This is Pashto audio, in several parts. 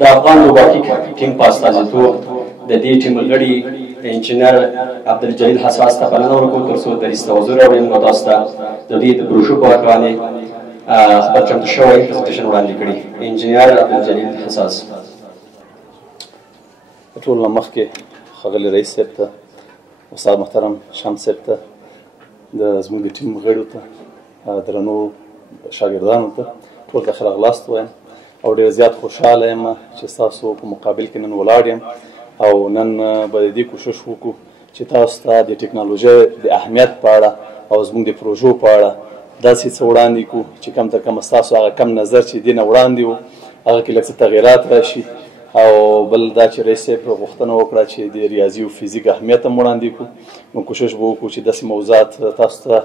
د افغان لوباکي ټیم په استازیتوب د دې ټیم غړي انجینر عبدالجلیل حساس ته بلنه ورکوو تر څو دریځ توضیح راوړي نو تاسو ته د دې د بروشور په هکله باندې خپل چمتو شوی پرزنټیشن وړاندې کړي. انجینر عبدالجلیل حساس. ټول نه مخکې ښاغلي رئیس صاحب ته، استاد محترم شمس صاحب ته، د زموږ د ټیم غړو ته، درنو شاګردانو ته ټول ته ښه راغلاست وایم او ډېر زیات خوشحاله یم چې ستاسو په مقابل کې نن ولاړ یم او نن به د دې کوشش وکړو چې تاسو ته د ټکنالوژۍ د اهمیت په اړه او زموږ د پروژو په اړه داسې څه وړاندې کړو چې کم تر کمه ستاسو هغه کم نظر چې دې نه وړاندې و هغه کې لږ څه تغیرات راشي. او بل دا چې رئیس صاحب غوښتنه وکړه چې د ریاضي او فزیک اهمیت هم وړاندې کړو، نو کوشش به وکړو چې داسې موضوعات تاسو ته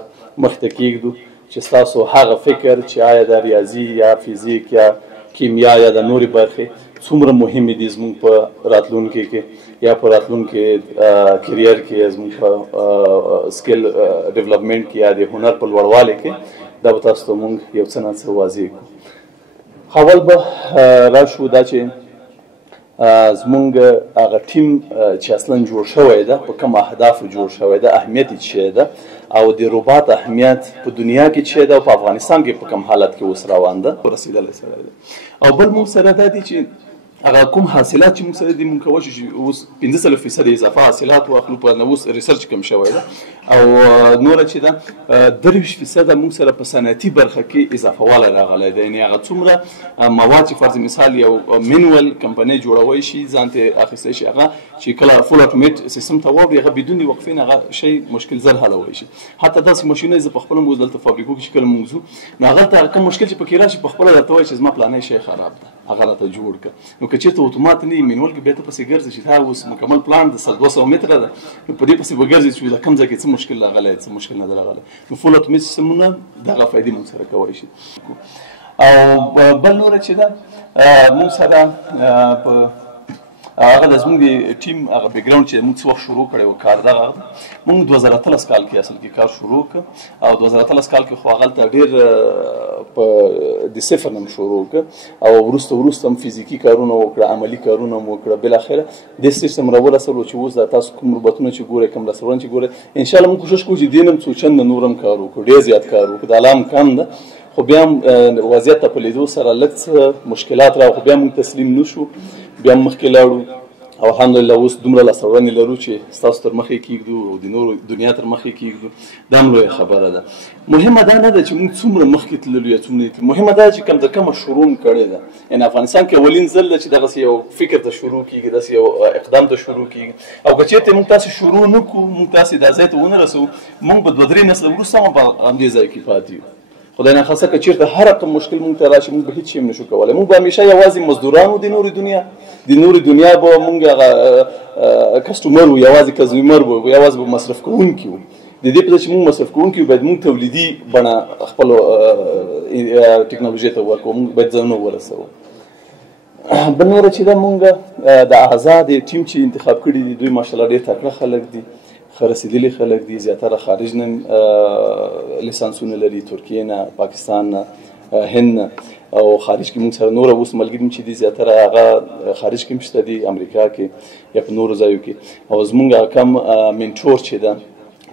مخته کېږدو چې ستاسو هغه فکر چې آیا د ریاضي یا فزیک یا کیمیا یا د نورې برخې څومره مهمې دي زموږ په راتلونکي کې یا په راتلونکي کریر کې زموږ په سکل ډیولپمنټ کې یا د هنر په لوړوالي کې دا به تاسو ته مونږ یو څه نه څه واضح کړو. اول به راشو دا چې زمونږ هغه ټیم چې اصلا جوړ شوی ده په کوم اهدافو جوړ شوی ده، اهمیت یې څه ده او د روباټ اهمیت په دنیا کې څه ده او په افغانستان کې په کوم حالت کې اوس روان ده رسېدلی سره ده. او بل موږ سره دا دي چې هغه کوم حاصلات چې موږ سره دي موږ کولی شو چې اوس 15% اضافه حاصلات واخلو په اوس ریسرچ کوم شوی ده او نوره چې ده 23% موږ سره په صنعتي برخه کې اضافه والی راغلی ده. یعنې هغه څومره مواد چې فرض مثال یو مینوال کمپنۍ جوړوی شي ځان ته اخیستی شي هغه چې کله فول اټومیټ سیستم ته واوړي هغه بدون وقفین هغه شی مشکل زر حلولی شي. حتی داسې ماشینونه زه په خپله موږ دلته فابریکو کې چې کله موږ ځو نو هغلته کوم مشکل چې پکې راشي په خپله درته وایي چې زما پلانی شی خراب ده هغه راته جوړ کړه. نو که چېرته اتومات نه وي مینوال کې بیا ته پسې ګرځې چې دا اوس مکمل پلان د 200 متره ده نو په دې پسې به ګرځې چې د کوم ځای کې څه مشکل راغلی څه مشکل نه ده راغلی. نو فول اټومیټ سیستمونه دغه فایدې موږ سره کولی شي. او بل نوره چې ده موږ سره په هغه د زموږ د ټیم هغه بیکګراوند چې موږ څه وخت شروع کړی و کار دغه موږ 2013 کال کې اصل کې کار شروع کړ او 2013 کال کې خو هغلته ډېر په د صفر نه شروع کړ او وروسته هم فزیکي کارونه وکړه، عملي کارونه هم وکړه. بالاخره دې سټیج ته راورسولو چې اوس دا تاسو کوم روباټونه چې ګورئ کوم رسټورانټ چې ګورئ انشاءالله موږ کوشش کوو چې دې نه هم څو چنده نور هم کار وکړو، ډېر زیات کار وکړو. د الله هم کم ده خو بیا هم وضعیت ته په لیدو سره لږ څه مشکلات راغلل خو بیا موږ تسلیم نه شو، بیا هم مخکې لاړو او الحمدلله اوس دومره لاسته راوړنې لرو چې ستاسو تر مخې کېږدو او د نورو دنیا تر مخې کېږدو. دا هم لویه خبره ده. مهمه دا نه ده چې موږ څومره مخکې تللو یا څومره مهمه دا چې کم تر کمه شروع م کړې ده. یعنې افغانستان کې اولین ځل ده چې دغسې یو فکر ته شروع کېږي، داسې یو اقدام ته شروع کېږي او که چېرته موږ تاسې شروع نه کړو موږ تاسې دا ځای ته ونه رسوو موږ به 2-3 نسله وروسته هم په همدې ځای کې پاتې یو. خدای ناخواسته که چېرته هر رقم مشکل موږ ته راشي موږ به هېڅ شی هم نشو کولی. موږ به همیشه یوازې مزدوران وو د نورې دنیا به موږ هغه کسټمر وو، یوازې کنزیومر وو، یوازې به مصرف کوونکي وو. د دې په ځای چې موږ مصرف کوونکي وو باید موږ تولیدي بڼه خپلو ټکنالوژۍ ته ورکړو، موږ باید ځانونه ورسوو. بل نوره چې ده موږ د آزاد ټیم چې انتخاب کړي دي دوی ماشاءالله ډېر تکړه خلک دي، ښه رسېدلي خلک دي، زیاتره خارج نه لیسانسونه لري، ترکیې نه، پاکستان نه، هند نه او خارج کې موږ سره نور اوس ملګري چې دي زیاتره هغه خارج کې هم شته دي، امریکا کې یا په نورو ځایو کې. او زموږ کم منټور چې ده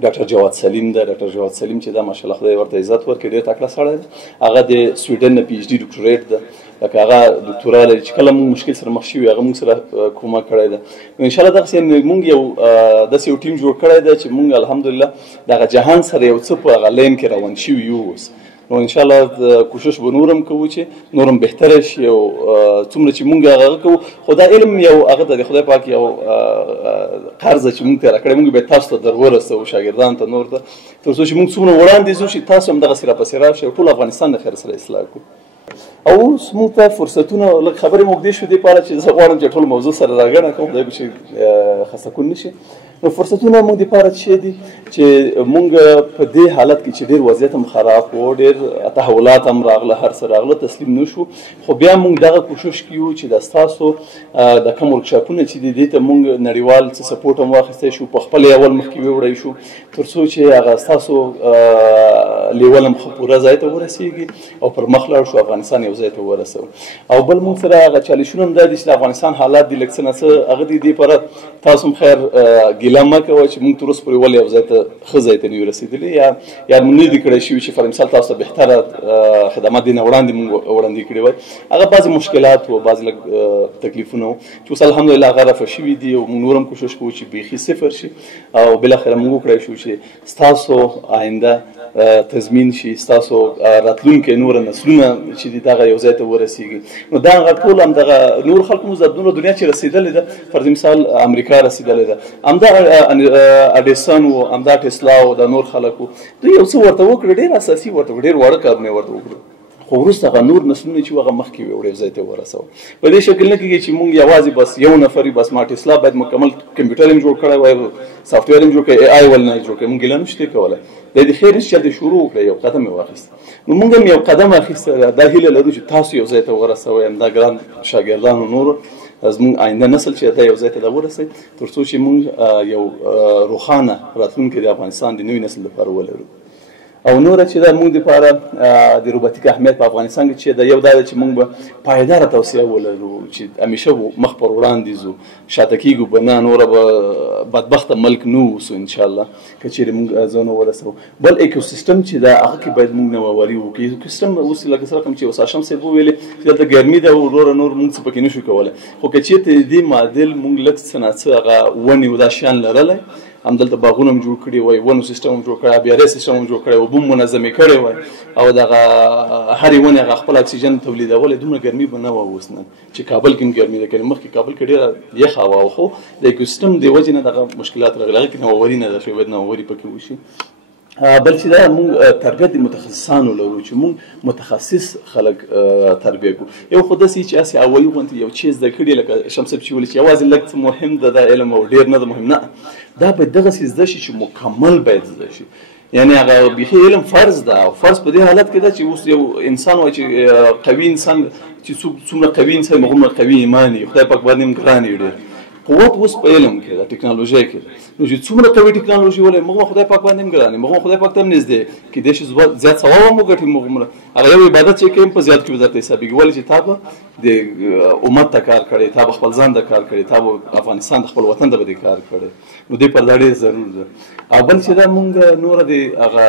ډاکټر جواد سلیم ده. ډاکټر جواد سلیم چې ده ماشاءالله خدای ورته عزت ورکړي، ډېر تکړه سړی ده. هغه د سویډن نه PhD ډاکټریټ ده، لکه هغه ډاکټورا لري چې کله موږ مشکل سره مخ شوي هغه موږ سره کومک کړی ده. انشاءالله دغسې موږ یو داسې یو ټیم جوړ کړی ده چې موږ الحمدلله دغه جهان سره یو څه په هغه لین کې روان شوي یو اوس. نو انشاءالله کوشش به نور هم کوو چې نور هم بهتره شي او څومره چې موږ هغه کوو. خو دا علم یو هغه د خدای پاک یو قرضه چې موږ ته راکړی موږ باید تاسو ته در ورسوو شاګردانو ته نور ته تر څو چې موږ څومره وړاندې ځو چې تاسو هم دغسې راپسې راشئ او ټول افغانستان د خیر سره اصلاح کړو. او اوس موږ ته فرصتونه لږ خبرې مو اوږدې شوې دې په اړه چې زه غواړم چې ټول موضوع سره راګڼه کړم خدای به چې خسته کن نه شي. نو فرصتونه موږ دپاره څه دي چې موږ په دې حالت کې چې ډېر وضعیت هم خراب و، ډېر تحولات هم راغله، هر څه راغله، تسلیم نه شو، خو بیا موږ دغه کوشش کوو چې د ستاسو د کوم ورکشاپونه چې دي دې ته موږ نړیوال څه سپورټ هم واخیستی شو، په خپل اول مخکې ووړی شو تر څو چې هغه ستاسو لیول هم ښه پوره ځای ته ورسېږي او پر مخ لاړ شو، افغانستان یو ځای ته ورسوو. او بل موږ سره هغه چالشونه هم دا دي چې د افغانستان حالات دي لږ څه نه څه هغه دي، دې لپاره تاسو هم خیر ګیله مه کوئ چې موږ تر اوسه پورې ولې یو ځای ته ښه ځای ته نه یو رسېدلي، یا موږ نه دي کړی شوي چې فر مثال تاسو ته بهتره خدمات دې نه وړاندې موږ وړاندې کړي وای. هغه بعضې مشکلات و، بعضې لږ تکلیفونه و چې اوس الحمدلله هغه رفع شوي دي او موږ نور هم کوشش کوو چې بیخي صفر شي او بالاخره موږ وکړی شو چې ستاسو آینده تضمین شي، ستاسو راتلونکي نور نسلونه چې دي دغه یو ځای ته ورسېږي. نو دا هغه ټول همدغه نور خلکو مو زدونه دنیا چې رسېدلې ده، فرض مثال امریکا رسېدلې ده، همدا اډیسن و، همدا ټسلا و، دا نور خلک و، دوی یو څه ورته وکړه، ډېر اساسي ورته ډېر واړه کارونه ورته وکړه، خو وروسته هغه نور نسلونه چې هغه مخکې وړي ځای ته ورسوه. په دې شکل نه کېږي چې موږ یوازې بس یو نفر یو، بس ما ټسلا باید مکمل کمپیوټر هم جوړ کړی وای، سافټویر هم جوړ کړی، اي ول نه جوړ کړی، موږ ګیله نشو کولی. د دې خیر چې د شروع وکړی، یو قدم یې واخیست، نو موږ هم یو قدم اخیسته. دا هیله لرو چې تاسو یو ځای ته ورسوئ، همدا ګران شاګردان او نور زموږ آینده نسل چې دا یو ځای ته ورسوي تر څو چې موږ یو روښانه راتلونکی د افغانستان د نوي نسل لپاره ولرو. او نور چې دا موږ دپاره د روبوتیک اهمیت په افغانستان کې چې دا یو دا ده چې موږ به پایداره توسعه ولرو، چې همیشه مخ پر وړاندې ځو، شاته کېږو به نه، نوره به بدبخته ملک نه اوسو انشاءالله که چېرې موږ ځان ورسوو. بل ایکوسیستم چې دا هغه کې باید موږ نوآوري وکړو. ایکوسیستم اوس لکه څرنګه چې اوس هاشم صاحب وویلې چې دلته ګرمي ده او وروره نور موږ څه پکې نه شو کولی، خو که چېرته د دې معادل موږ لږ څه نه څه هغه ونې و دا شیان لرلی، همدلته باغونه هم جوړ کړي وای، ونو سیستم هم جوړ کړی، آبیاري سیستم هم جوړ کړی، اوبه هم منظمې کړې وای، او دغه هرې ونې هغه خپل اکسیجن تولیدولی، دومره ګرمي به نه وه اوس نن چې کابل کې هم ګرمي ده. که مخکې کابل کې ډېره یخه وه، خو د ایکوسیستم د وجې نه دغه مشکلات راغلي، هغې کې نوآوري نه ده شوې، باید نوآوري پکې وشي. بل چې دا موږ تربیت د متخصصانو لرو، چې موږ متخصص خلک تربیه کوو. یو خو داسې چې هسې اولي غوندې یو چیز زده کړي، لکه شمس صاحب چې ویلي چې یوازې لږ څه مهم ده دا علم او ډېر نه ده مهم، نه، دا باید دغسې زده شي چې مکمل باید زده شي. یعنې هغه بیخي علم فرض ده، او فرض په دې حالت کې ده چې اوس یو انسان وایي چې قوي انسان چې څومره قوي انسان هغومره قوي ایمان وي، خدای پاک باندې هم ګران وي ډېر. قوت اوس په علم کې ده، ټکنالوژۍ کې ده، نو چې څومره قوي ټکنالوژي ولري موږ خدای پاک باندې هم ګران یو، موږ خدای پاک ته هم نږدې کېدای شي زیات ثواب هم وګټي. موږ هغه یو عبادت چې کوي په زیات کې به درته حسابېږي، ولې چې تا به د امت ته کار کړی، تا به خپل ځان ته کار کړی، تا به افغانستان د خپل وطن ته به دې کار کړی، نو دې پر دا ډېر ضرور ده. او بل چې دا موږ نوره د هغه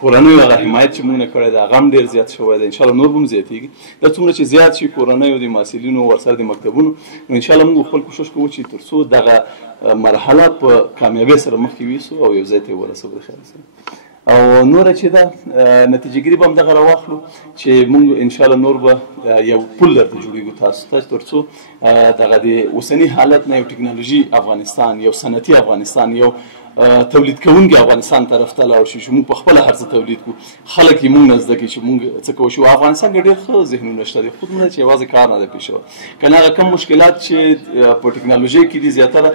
کورنیو هغه حمایت چې موږ نه کړی دی هغه هم ډېر زیات شوی دی، انشاءالله نور به هم زیاتېږي. دا څومره چې زیات شي کورنیو د محصلینو ورسره د مکتبونو، نو انشاءالله موږ خپل کوشش کوو چې تر څو دغه مرحله په کامیابۍ سره مخکې یوسو او یو ځای ته یې ورسوو د خیر سره. او نوره چې دا نتیجه ګیري به هم دغه راواخلو چې موږ انشاءالله نور به یو پل درته جوړېږو تاسو ته، تر څو دغه د اوسني حالت نه یو ټکنالوژي افغانستان، یو صنعتي افغانستان، یو تولید کوونکی افغانستان طرف ته لاړ شي، چې موږ په خپله هر څه تولید کړو، خلک یې موږ نه زده کړي چې موږ څه کوو شو. افغانستان کې ډېر ښه ذهنونه شته دي، خو دومره چې یوازې کار نه دی پېښ شوی، که نه هغه کم مشکلات چې په ټکنالوژۍ کې دي زیاتره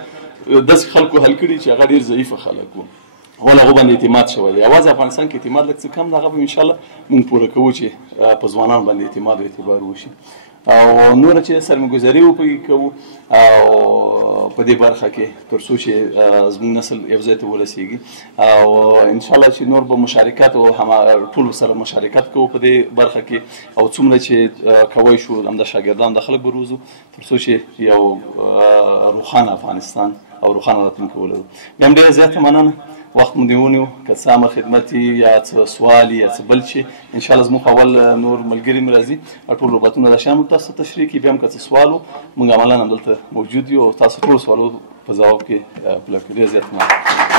داسې خلکو حل کړي چې هغه ډېر ضعیفه خلک وو، غول هغه باندې اعتماد شوی دی. یوازې افغانستان کې اعتماد لږ څه کم دی، هغه به انشاءالله موږ پوره کوو چې په ځوانانو باندې اعتماد او اعتبار وشي. او نوره چې سرمایه‌ګذاري وپکې کوو او په دې برخه کې تر څو چې زموږ نسل یو ځای ته ورسېږي، او انشاءالله چې نور به مشارکت او ټولو سره مشارکت کوو په دې برخه کې، او څومره چې کوی شو همدا شاګردان د خلک به روزو تر څو چې یو روښانه افغانستان او روښانه راتلونکی ولرو. بیا هم ډېره زیاته مننه، وخت مو دې ونیو، که څه امر خدمت یا څه سوال یا څه بل شي، انشاءالله زموږ اول نور ملګري مې راځي ټول روباتونه دا شیان موږ تاسو ته تشریح کړي، بیا هم که څه سوال و موږ عملاً همدلته موجود یو او تاسو ټولو سوالو په ځواب کې پوره کړي. ډېر زیات مننه.